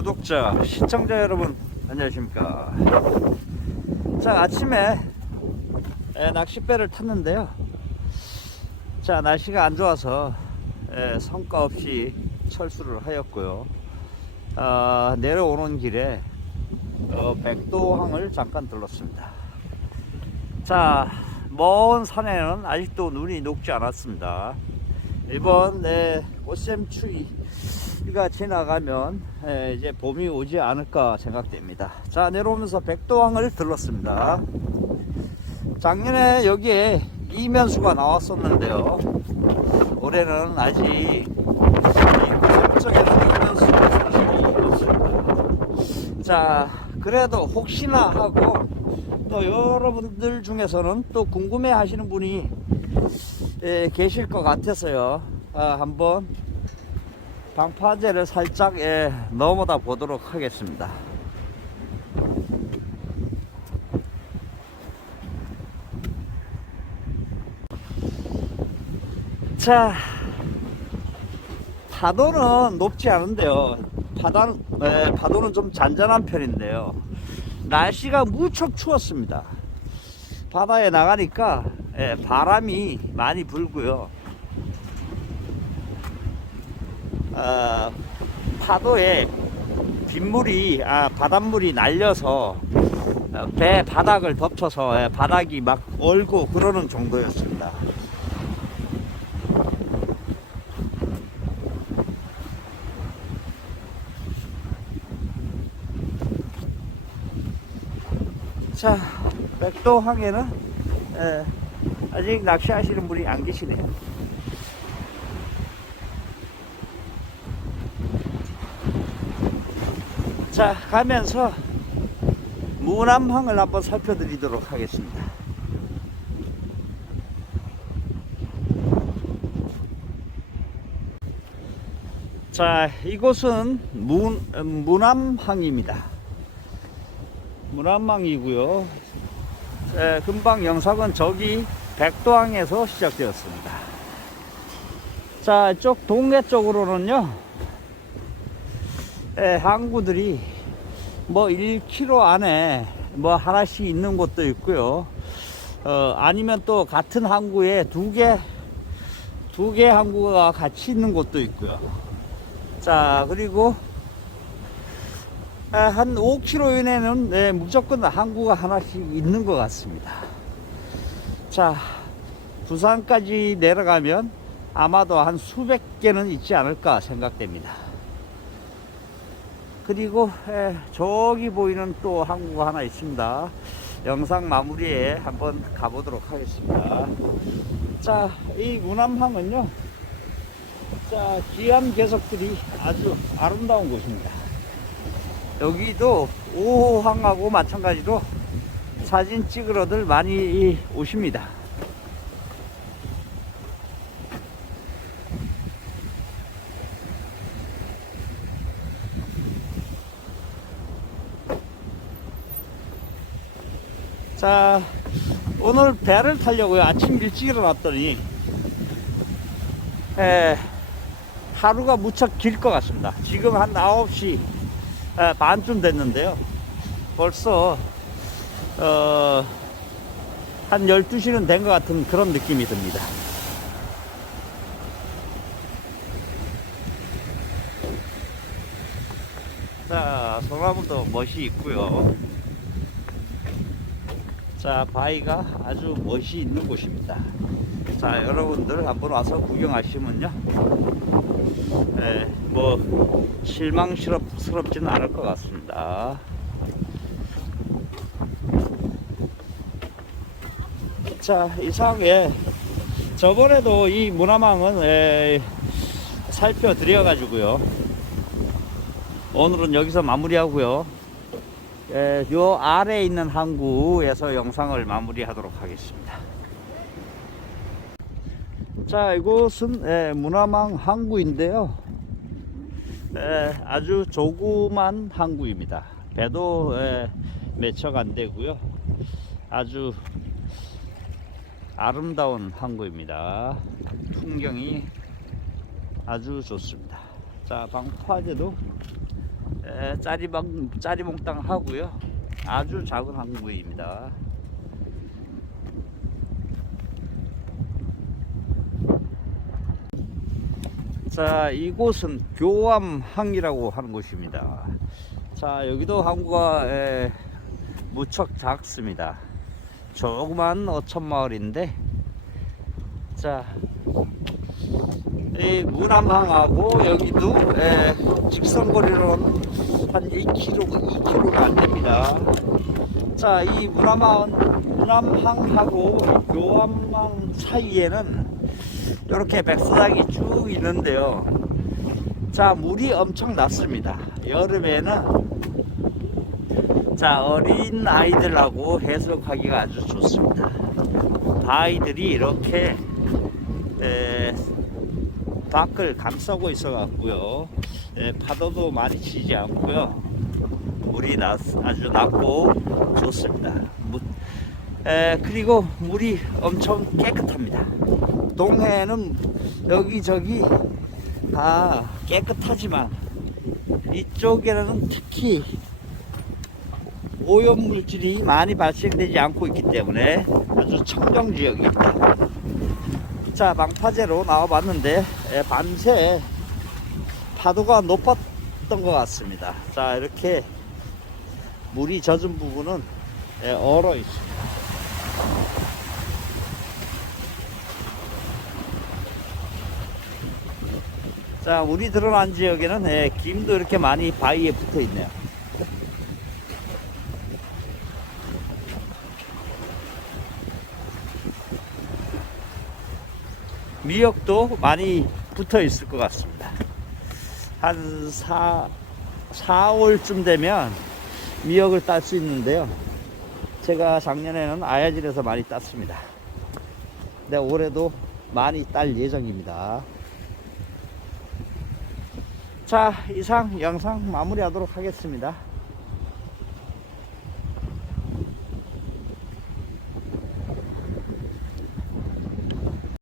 구독자, 시청자 여러분 안녕하십니까. 자 아침에 에, 낚싯배를 탔는데요. 자 날씨가 안 좋아서 에, 성과 없이 철수를 하였고요. 아, 내려오는 길에 어, 백도항을 잠깐 들렀습니다. 자, 먼 산에는 아직도 눈이 녹지 않았습니다. 이번 네, 꽃샘추위가 지나가면 에, 이제 봄이 오지 않을까 생각됩니다. 자, 내려오면서 백도항을 들렀습니다. 작년에 여기에 이면수가 나왔었는데요. 올해는 아직 이 꽃샘쪽에는 이면수가. 자, 그래도 혹시나 하고 또 여러분들 중에서는 또 궁금해 하시는 분이 예, 계실 것 같아서요. 아, 한번 방파제를 살짝 예, 넘어다 보도록 하겠습니다. 자, 파도는 높지 않은데요. 파도, 예, 파도는 좀 잔잔한 편인데요. 날씨가 무척 추웠습니다. 바다에 나가니까 예, 바람이 많이 불고요. 어, 파도에 빗물이 아, 바닷물이 날려서 어, 배 바닥을 덮쳐서 예, 바닥이 막 얼고 그러는 정도였습니다. 자, 백도항에는 에, 아직 낚시하시는 분이 안 계시네요. 자, 가면서 무남항을 한번 살펴드리도록 하겠습니다. 자, 이곳은 문, 음, 무남항입니다. 무남항이고요. 에, 금방 영상은 저기 백도항에서 시작되었습니다. 자, 이쪽 동해 쪽으로는요, 에, 항구들이 뭐 1km 안에 뭐 하나씩 있는 곳도 있고요. 어, 아니면 또 같은 항구에 두 개, 두 개 항구가 같이 있는 곳도 있고요. 자, 그리고 아, 한 5km 이내는 네, 무조건 항구가 하나씩 있는 것 같습니다. 자, 부산까지 내려가면 아마도 한 수백 개는 있지 않을까 생각됩니다. 그리고 에, 저기 보이는 또 항구가 하나 있습니다. 영상 마무리에 한번 가보도록 하겠습니다. 자, 이 무남항은요. 자, 기암 개석들이 아주 아름다운 곳입니다. 여기도 5호항하고 마찬가지로 사진 찍으러들 많이 오십니다. 자, 오늘 배를 타려고요. 아침 일찍 일어났더니, 에, 하루가 무척 길 것 같습니다. 지금 한 9시 에, 반쯤 됐는데요. 벌써, 어, 한 12시는 된 것 같은 그런 느낌이 듭니다. 자, 소나무도 멋이 있고요. 자, 바위가 아주 멋이 있는 곳입니다. 자, 여러분들 한번 와서 구경하시면요. 예, 뭐, 실망스럽지는 않을 것 같습니다. 자, 이상에 저번에도 이 문화망은 에, 살펴드려 가지고요. 오늘은 여기서 마무리하고요. 에, 요 아래에 있는 항구에서 영상을 마무리하도록 하겠습니다. 자, 이곳은 에, 문화망 항구인데요. 에, 아주 조그만 항구입니다. 배도 에, 몇척 안 되고요. 아주 아름다운 항구입니다. 풍경이 아주 좋습니다. 자, 방파제도 에, 짜리방 짜리몽땅 하고요. 아주 작은 항구입니다. 자, 이곳은 교암항이라고 하는 곳입니다. 자, 여기도 항구가 에, 무척 작습니다. 조그만 어촌 마을인데, 자, 이 무남항하고 여기도 에, 직선거리로는 한 2km, 2km가 안 됩니다. 자, 이 무남항, 무남항하고 교암항 사이에는 이렇게 백사장이 쭉 있는데요. 자, 물이 엄청 낮습니다. 여름에는 자, 어린 아이들하고 해수욕하기가 아주 좋습니다. 아이들이 이렇게 에, 밖을 감싸고 있어 갖고요. 에, 파도도 많이 치지 않고요. 물이 낮, 아주 낮고 좋습니다. 무, 에, 그리고 물이 엄청 깨끗합니다. 동해는 여기저기 다 깨끗하지만 이쪽에는 특히 오염 물질이 많이 발생되지 않고 있기 때문에 아주 청정 지역입니다. 자, 망파제로 나와봤는데 에, 밤새 파도가 높았던 것 같습니다. 자, 이렇게 물이 젖은 부분은 에, 얼어 있습니다. 자, 물이 드러난 지역에는 에, 김도 이렇게 많이 바위에 붙어 있네요. 미역도 많이 붙어 있을 것 같습니다. 한 4, 4월쯤 되면 미역을 딸 수 있는데요. 제가 작년에는 아야질에서 많이 땄습니다. 근데 올해도 많이 딸 예정입니다. 자, 이상 영상 마무리하도록 하겠습니다.